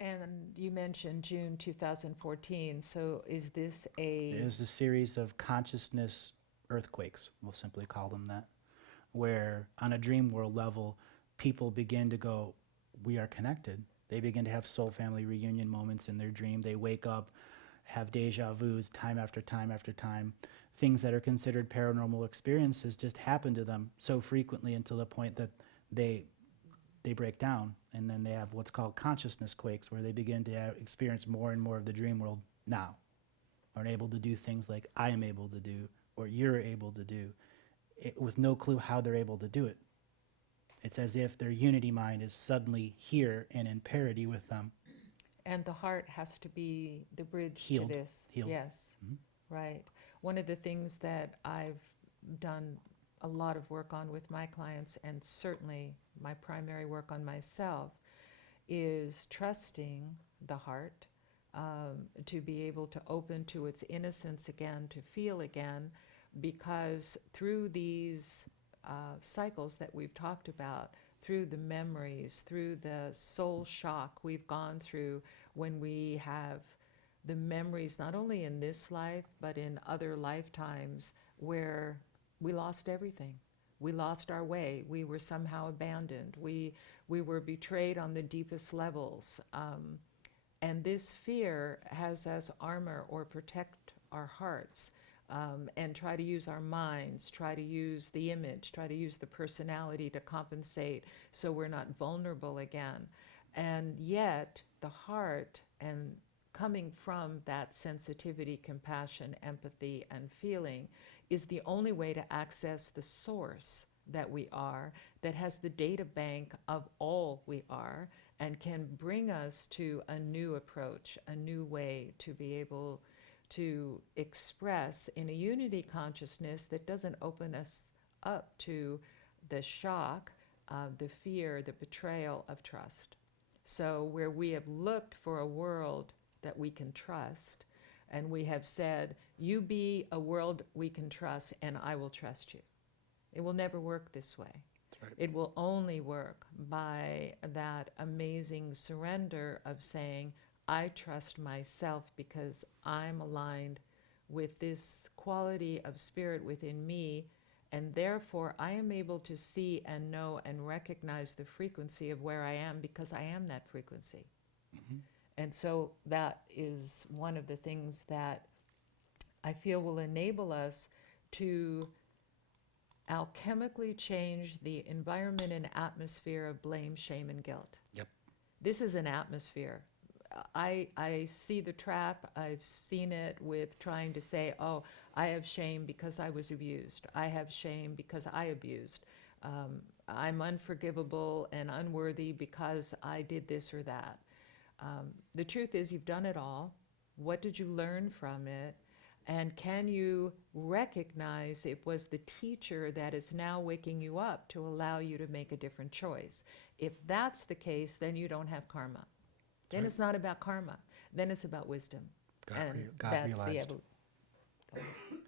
And you mentioned June 2014, so is this It is a series of consciousness earthquakes, we'll simply call them that, where on a dream world level, people begin to go, we are connected. They begin to have soul family reunion moments in their dream. They wake up, have deja vus time after time after time. Things that are considered paranormal experiences just happen to them so frequently until the point that they they break down, and then they have what's called consciousness quakes, where they begin to experience more and more of the dream world now, are able to do things like I am able to do, or you're able to do, with no clue how they're able to do it. It's as if their unity mind is suddenly here and in parity with them, and the heart has to be the bridge to healed, this. healed. Yes, Mhm. right. One of the things that I've done a lot of work on with my clients, and certainly my primary work on myself, is trusting the heart, to be able to open to its innocence again, to feel again, because through these cycles that we've talked about, through the memories, through the soul shock we've gone through when we have the memories, not only in this life, but in other lifetimes where we lost everything. We lost our way. We were somehow abandoned. We were betrayed on the deepest levels. And this fear has us armor or protect our hearts, and try to use our minds, try to use the image, try to use the personality to compensate so we're not vulnerable again. And yet, the heart, and coming from that sensitivity, compassion, empathy, and feeling, is the only way to access the source that we are, that has the data bank of all we are, and can bring us to a new approach, a new way to be able to express in a unity consciousness that doesn't open us up to the shock, the fear, the betrayal of trust. So, where we have looked for a world that we can trust, and we have said, you be a world we can trust, and I will trust you. It will never work this way. That's right. It will only work by that amazing surrender of saying, I trust myself because I'm aligned with this quality of spirit within me, and therefore I am able to see and know and recognize the frequency of where I am because I am that frequency. Mhm. And so that is one of the things that I feel will enable us to alchemically change the environment and atmosphere of blame, shame, and guilt. Yep. This is an atmosphere. I see the trap. I've seen it with trying to say, oh, I have shame because I was abused. I have shame because I abused. I'm unforgivable and unworthy because I did this or that. The truth is, you've done it all. What did you learn from it? And can you recognize it was the teacher that is now waking you up to allow you to make a different choice? If that's the case, then you don't have karma. That's Then right. it's not about karma. Then it's about wisdom. And God that's the realized. evolution.